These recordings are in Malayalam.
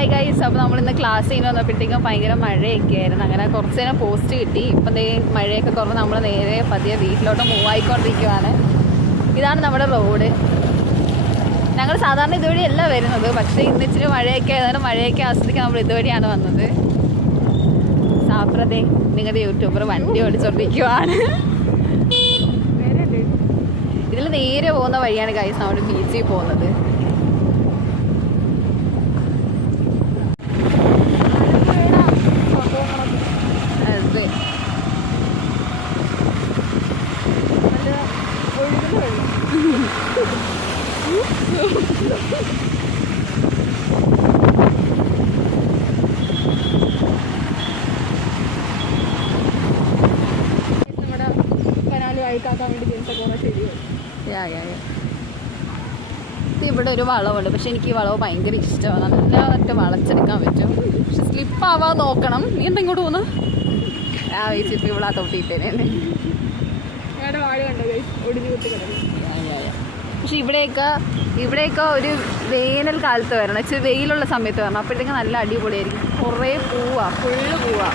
ഹായ് ഗൈസ് അപ്പോൾ നമ്മൾ ഇന്ന് ക്ലാസ് ചെയ്യുന്ന വന്നപ്പോഴത്തേക്കും ഭയങ്കര മഴയൊക്കെ ആയിരുന്നു അങ്ങനെ കുറച്ച് നേരം പോസ്റ്റ് കിട്ടി. ഇപ്പം മഴയൊക്കെ കുറവ് നമ്മൾ നേരെ പതിയെ വീട്ടിലോട്ട് മൂവ് ആയിക്കൊണ്ടിരിക്കുവാണ്. ഇതാണ് നമ്മുടെ റോഡ് ഞങ്ങൾ സാധാരണ ഇതുവഴി ഇതുവഴിയല്ല വരുന്നത്. പക്ഷേ ഇന്ന് ഇച്ചിരി മഴയൊക്കെ ആയതുകൊണ്ട് മഴയൊക്കെ ആസ്വദിക്കാൻ നമ്മൾ ഇതുവഴിയാണ് വന്നത്. സാപ്രതേ നിങ്ങളുടെ യൂട്യൂബർ വണ്ടി ഓടിച്ചോണ്ടിരിക്കുവാണ്. ഇതിൽ നേരെ പോകുന്ന വഴിയാണ് ഗൈസ് നമ്മുടെ ബീച്ചിൽ പോകുന്നത് അതെ നമ്മുടെ കനാല് വഴിക്കാക്കാൻ വേണ്ടി ജനിച്ച യാ യാ യാ ഇവിടെ ഒരു വളവുണ്ട്. പക്ഷെ എനിക്ക് ഈ വളവ് ഭയങ്കര ഇഷ്ടമാണ്. നല്ലതായിട്ട് വളച്ചെടുക്കാൻ പറ്റും. പക്ഷെ സ്ലിപ്പ് ആവാ നോക്കണം. നീ എന്താ ഇങ്ങോട്ട് പോകുന്നു ആ വെച്ചിട്ട് ഇവിടെ തൊട്ടിട്ടേനെ പക്ഷെ ഇവിടെയൊക്കെ ഇവിടെയൊക്കെ ഒരു വേനൽ കാലത്ത് വരണം. ഇച്ചിരി വെയിലുള്ള സമയത്ത് വരണം. അപ്പോഴത്തേക്ക് നല്ല അടിപൊളിയായിരിക്കും. കുറേ പൂവാ. ഫുള്ള് പൂവാ.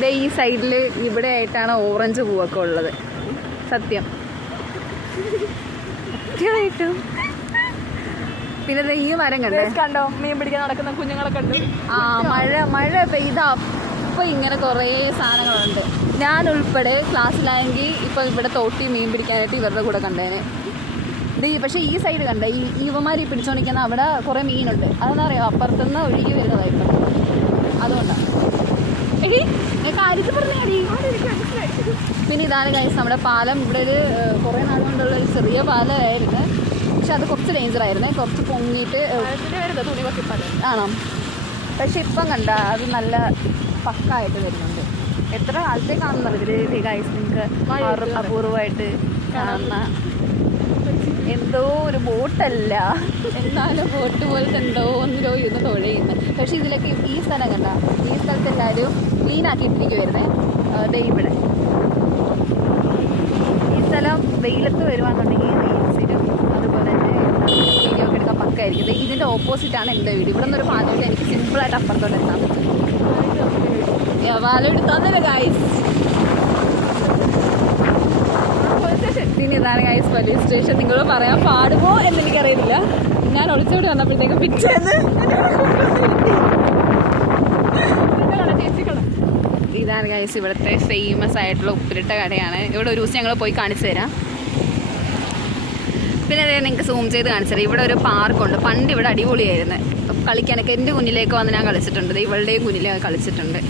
ദേ ഈ സൈഡിൽ ഇവിടെ ആയിട്ടാണ് ഓറഞ്ച് പൂവൊക്കെ ഉള്ളത്. സത്യം. സത്യമായിട്ടും പിന്നെ ഈ മരം കണ്ടേ കണ്ടോ? മീൻ പിടിക്കാൻ നടക്കുന്ന കുഞ്ഞുങ്ങളെ കണ്ടു ആ മഴ മഴ പെയ്ത ഇപ്പൊ ഇങ്ങനെ കുറേ സാധനങ്ങളുണ്ട്. ഞാൻ ഉൾപ്പെടെ ക്ലാസ്സിലായെങ്കിൽ ഇപ്പൊ ഇവിടെ തോട്ടി മീൻ പിടിക്കാനായിട്ട് ഇവരുടെ കൂടെ കണ്ടേനെ. ഈ പക്ഷേ ഈ സൈഡ് കണ്ട? ഈ യുവമാരി ഈ പിടിച്ചോണ്ടിരിക്കുന്ന അവിടെ കുറേ മീനുണ്ട്. അതെന്താ അറിയാം അപ്പുറത്തുനിന്ന് ഒഴുകി വരുന്നതായിട്ട് അതുകൊണ്ടാണ് കാര്യത്തിൽ പിന്നെ ഇതാണ് കഴിഞ്ഞ നമ്മുടെ പാലം. ഇവിടെ ഒരു കുറേ നാൾ കൊണ്ടുള്ള ഒരു ചെറിയ പാലമായിരുന്നു. പക്ഷെ അത് കുറച്ച് ഡേഞ്ചർ ആയിരുന്നേ. കുറച്ച് പൊങ്ങിയിട്ട് ആണോ? പക്ഷെ ഇപ്പം കണ്ട അത് നല്ല പക്കായിട്ട് വരുന്നുണ്ട്. എത്ര കാലത്തെ കാണുന്നത് ഇതിൽ ഗൈസ് നിങ്ങൾക്ക് അപൂർവമായിട്ട് കാണുന്ന എന്തോ ഒരു ബോട്ടല്ല. എന്നാലും ബോട്ട് പോലത്തെ എന്തോ ഒന്നിലോ ഇരുന്ന് തുഴയുന്നു പക്ഷെ ഇതിലൊക്കെ ഈ സ്ഥലം കണ്ട ഈ സ്ഥലത്ത് എല്ലാവരും ക്ലീൻ ആക്കിയിട്ടിരിക്കുവായിരുന്നേ ദേ ഇവിടെ. ഈ സ്ഥലം വെയിലത്ത് വരുവാന്നുണ്ടെങ്കിൽ റീൽസിനും അതുപോലെ തന്നെ വീഡിയോ ഒക്കെ എടുക്കാൻ പക്കായിരിക്കും. ഇതിന്റെ ഇതിന്റെ ഓപ്പോസിറ്റാണ് എന്റെ വീട്. ഇവിടെ നിന്നൊരു പാലോട്ട് എനിക്ക് സിമ്പിളായിട്ട് അപ്പുറത്തോട്ട് എത്താൻ പറ്റും. Yeah, പാലം എടുത്താന്നല്ലോ ഗൈസ് പോലീസ് സ്റ്റേഷൻ നിങ്ങൾ പറയാൻ പാടുമോ എന്ന് എനിക്കറിയില്ല ഞാൻ ഒളിച്ചോടി വന്നപ്പോഴത്തേക്ക് പിറ്റേന്ന്? ഇതാണ് ഗൈസ് ഇവിടുത്തെ ഫേമസ് ആയിട്ടുള്ള ഉപ്പിലിട്ട കടയാണ്. ഇവിടെ ഒരു ദിവസം ഞങ്ങൾ പോയി കാണിച്ചു തരാം. പിന്നെ അതേ നിങ്ങൾക്ക് സൂം ചെയ്ത് കാണിച്ചു തരാം. ഇവിടെ ഒരു പാർക്കുണ്ട്. പണ്ട് ഇവിടെ അടിപൊളിയായിരുന്നു. കളിക്കാനൊക്കെ എന്റെ കുഞ്ഞിലേക്ക് വന്ന് ഞാൻ കളിച്ചിട്ടുണ്ട്. ഇവളുടെയും കുഞ്ഞിലേ കളിച്ചിട്ടുണ്ട്.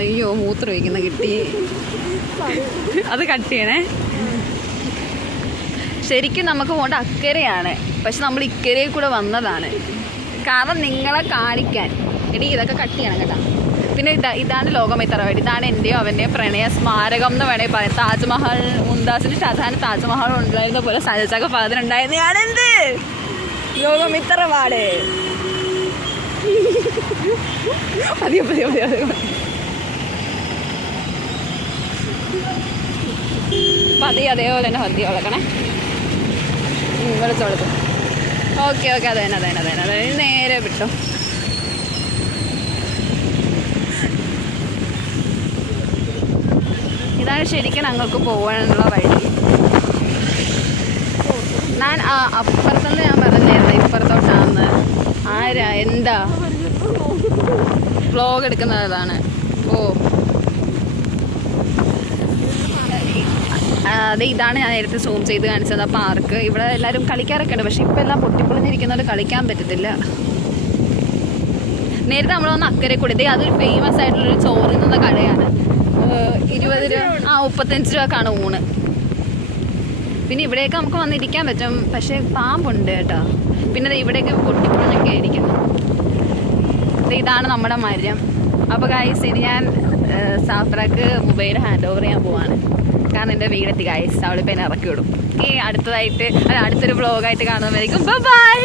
അയ്യോ മൂത്രം ഒഴിക്കുന്ന കിട്ടി. അത് കട്ട് ചെയ്യണേ. ശരിക്കും നമുക്ക് പോകേണ്ട അക്കരയാണ്. പക്ഷെ നമ്മൾ ഇക്കരയിൽ കൂടെ വന്നതാണ്. കാരണം നിങ്ങളെ കാണിക്കാൻ. എടി ഇതൊക്കെ കട്ട് ചെയ്യണം കേട്ടോ. പിന്നെ ഇതാ ഇതാണ് ലോകമിത്രവേടി ഇതാണ് എന്റെയോ അവന്റെയോ പ്രണയ സ്മാരകം എന്ന് വേണേൽ പറയാം. താജ്മഹൽ മുംതാസിന് ഷാജഹാൻ താജ്മഹൽ ഉണ്ടായിരുന്ന പോലെ സജച്ചൊക്കെ പതിനുണ്ടായിരുന്ന ഞാനെന്ത് ലോകമിത്രവാട് മതിയോ മതിയോ പതിയെ മതിയോ പതി അതേപോലെ തന്നെ പതി വളക്കണേ വിളിച്ചോളൂ ഓക്കെ ഓക്കെ അത് തന്നെ അത് തന്നെ അത് തന്നെ അത് നേരെ വിട്ടോ. ഇതാണ് ശരിക്കും ഞങ്ങൾക്ക് പോകാനുള്ള വഴി. ഞാൻ ആ അപ്പുറത്തുനിന്ന് ഞാൻ പറഞ്ഞായിരുന്നു ഇപ്പുറത്തോട്ടാന്ന്. ആരാ എന്താ? വ്ലോഗ് എടുക്കുന്നതാണ്. ഓ ആ, അതെ ഇതാണ് ഞാൻ നേരത്തെ സൂം ചെയ്ത് കാണിച്ചത് ആ പാർക്ക്. ഇവിടെ എല്ലാവരും കളിക്കാറൊക്കെ ഉണ്ട്. പക്ഷെ ഇപ്പം എല്ലാം പൊട്ടിപ്പൊളിഞ്ഞിരിക്കുന്നതുകൊണ്ട് കളിക്കാൻ പറ്റത്തില്ല. നേരത്തെ നമ്മൾ വന്ന് അക്കരെ കൂടി ദേ അതൊരു ഫേമസ് ആയിട്ടുള്ളൊരു ചോറിൽ നിന്ന കടയാണ്. ഇരുപത് രൂപ ആ മുപ്പത്തഞ്ച് രൂപക്കാണ് ഊണ്. പിന്നെ ഇവിടെയൊക്കെ നമുക്ക് വന്നിരിക്കാൻ പറ്റും. പക്ഷേ പാമ്പുണ്ട് കേട്ടോ. പിന്നെ ഇവിടെയൊക്കെ പൊട്ടിപ്പൊളിഞ്ഞൊക്കെ ആയിരിക്കും ഇതാണ് നമ്മുടെ മരം. അപ്പോൾ കായ് ഇനി ഞാൻ സാഫ്രാക്ക് മൊബൈൽ ഹാൻഡ് ഓവർ ചെയ്യാൻ പോവാണ്. കാരണം എന്റെ വീടെത്തി ഗായ്സ് അവളിപ്പോൾ എന്നെ ഇറക്കി വിടും. ഈ അടുത്തതായിട്ട് അല്ല അടുത്തൊരു വ്ളോഗായിട്ട് കാണുന്നതായിരിക്കും. ബൈ